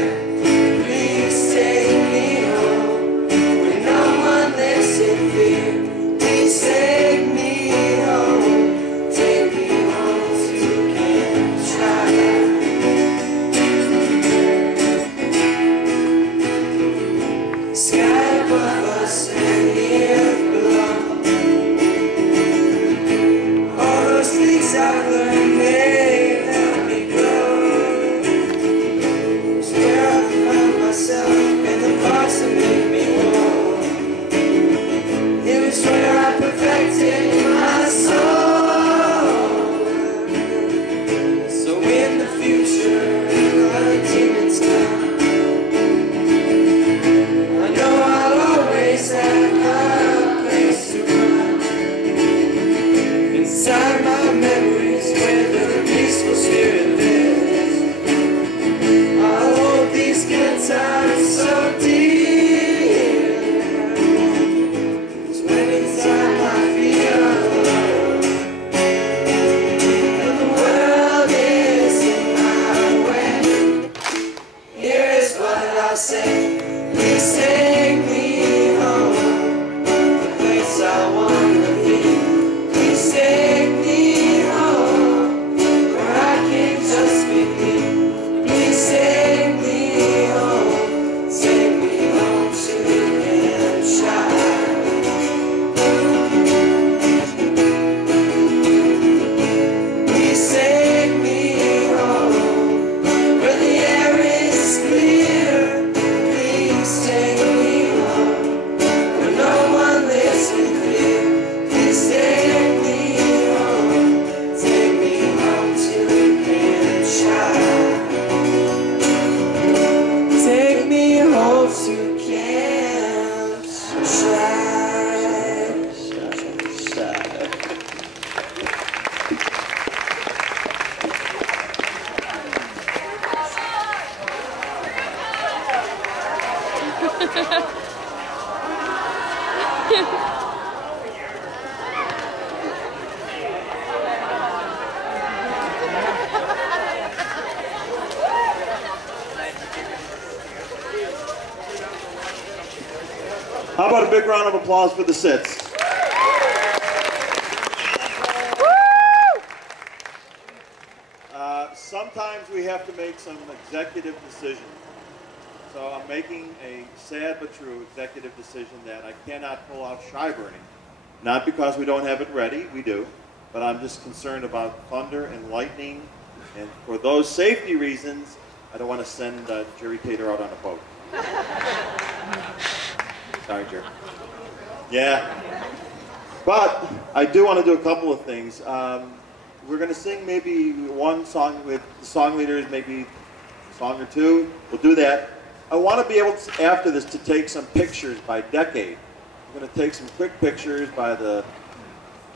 How about a big round of applause for the sits? Sometimes we have to make some executive decisions. So I'm making a sad but true executive decision that I cannot pull off shy burning. Not because we don't have it ready, we do, but I'm just concerned about thunder and lightning, and for those safety reasons, I don't want to send Jerry Tater out on a boat. Sorry, Jerry. Yeah. But I do want to do a couple of things. We're going to sing maybe one song with the song leaders, maybe a song or two. We'll do that. I want to be able to, after this, to take some pictures by decade. I'm going to take some quick pictures by the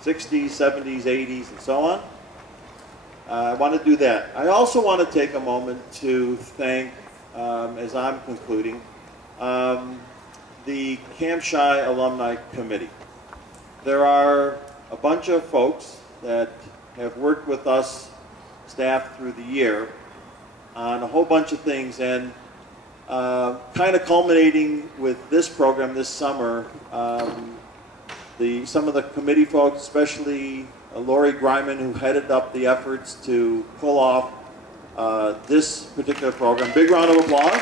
60s, 70s, 80s, and so on. I want to do that. I also want to take a moment to thank, as I'm concluding, the Camp Shy Alumni Committee. There are a bunch of folks that have worked with us, staff, through the year on a whole bunch of things, and kind of culminating with this program this summer, some of the committee folks, especially Lori Greiman, who headed up the efforts to pull off this particular program. Big round of applause.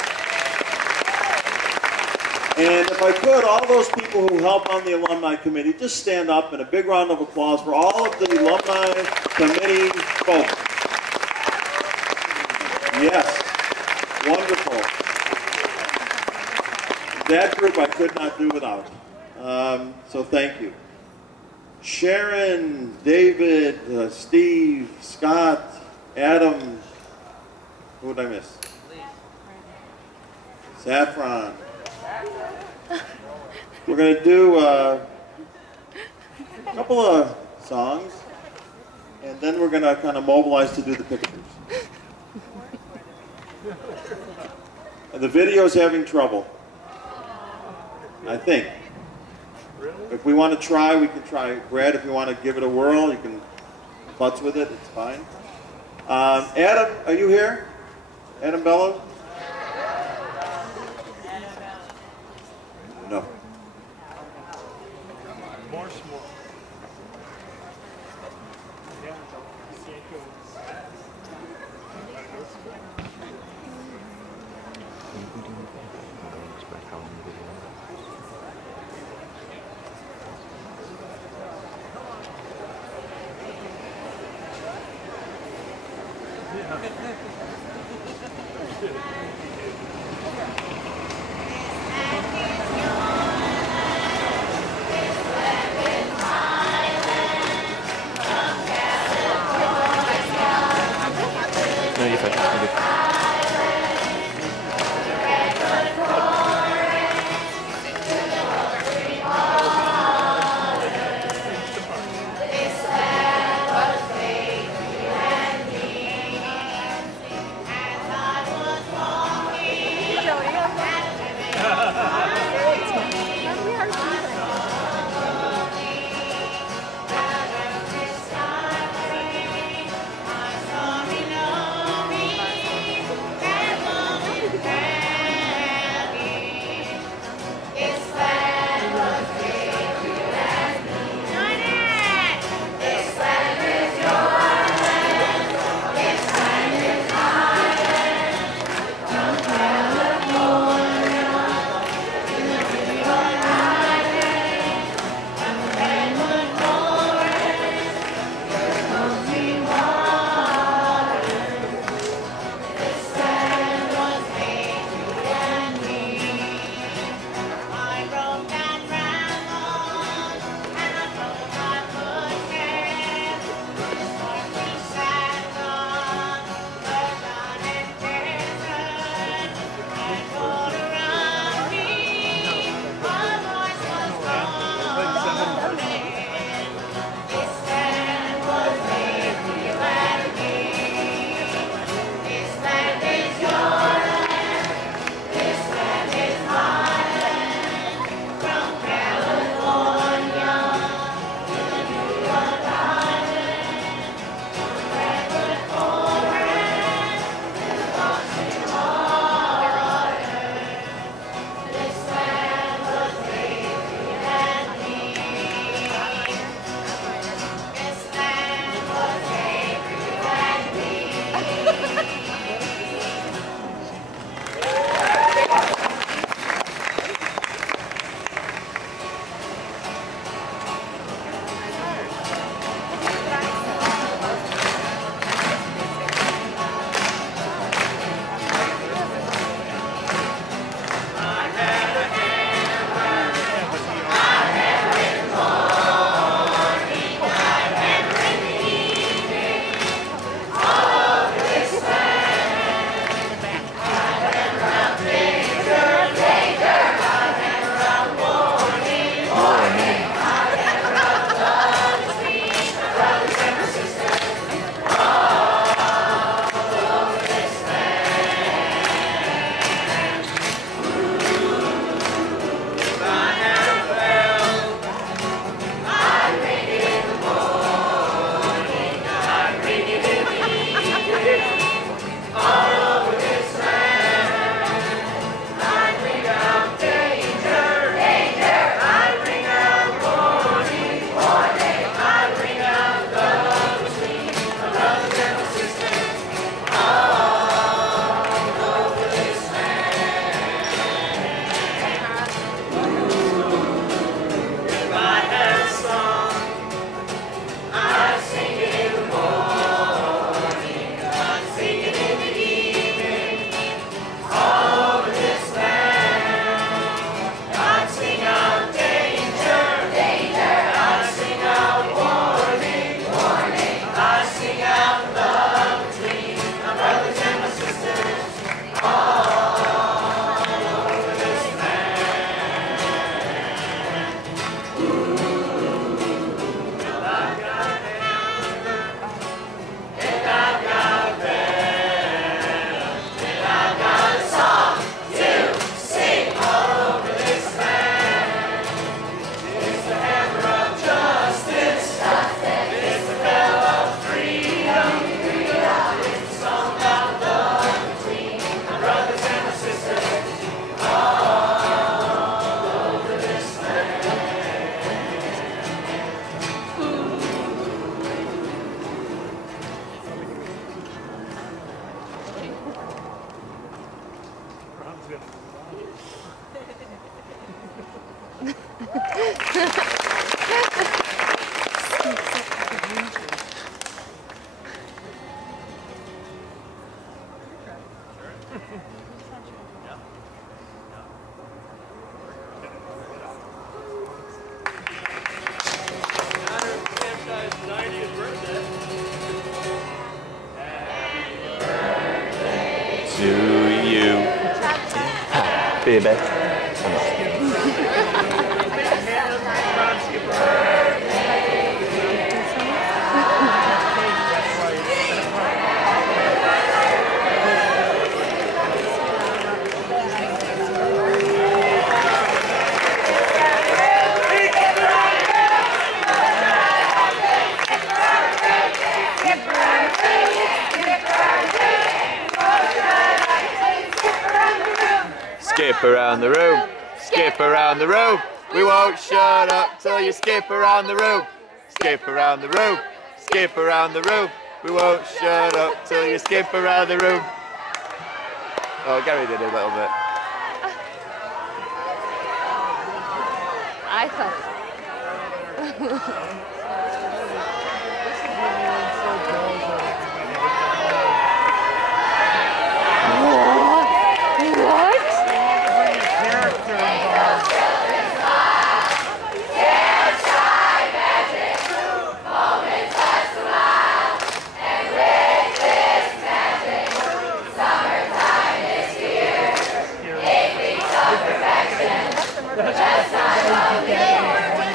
And if I could, all those people who help on the alumni committee, just stand up and a big round of applause for all of the alumni committee folks. Yes, wonderful. That group I could not do without. So thank you. Sharon, David, Steve, Scott, Adam, who did I miss? Saffron. We're going to do a couple of songs, and then we're going to kind of mobilize to do the pictures. And the video's having trouble, I think. If we want to try, we can try. Brad, if you want to give it a whirl, you can futz with it, it's fine. Adam, are you here? Adam Bellow? No. More small. Was To you. Happy birthday. Skip around the room, skip around the room. We won't shut up till you skip around the room. Skip around the room, skip around the room. We won't shut up till you skip around the room. Oh, Gary did it a little bit. I thought.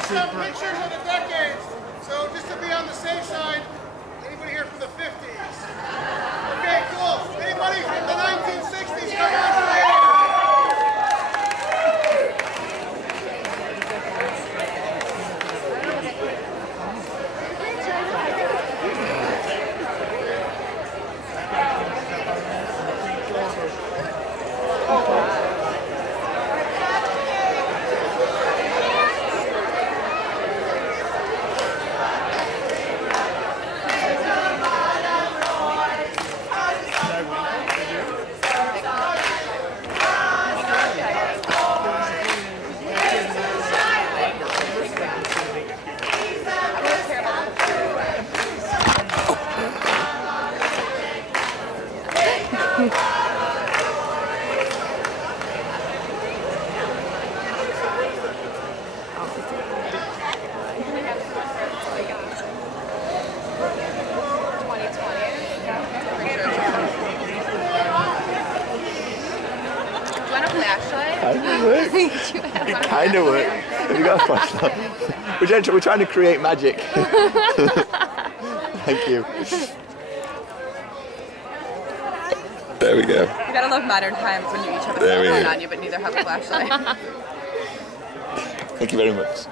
Some pictures of the decades. So just to be on the safe side, anybody here from the 50s? Okay, cool. Anybody from the 1960s? Come on. It kind of worked. Have you got a flashlight? We're trying to create magic. Thank you. There we go. You gotta love modern times when you each have a cell phone on you, but neither have a flashlight. Thank you very much.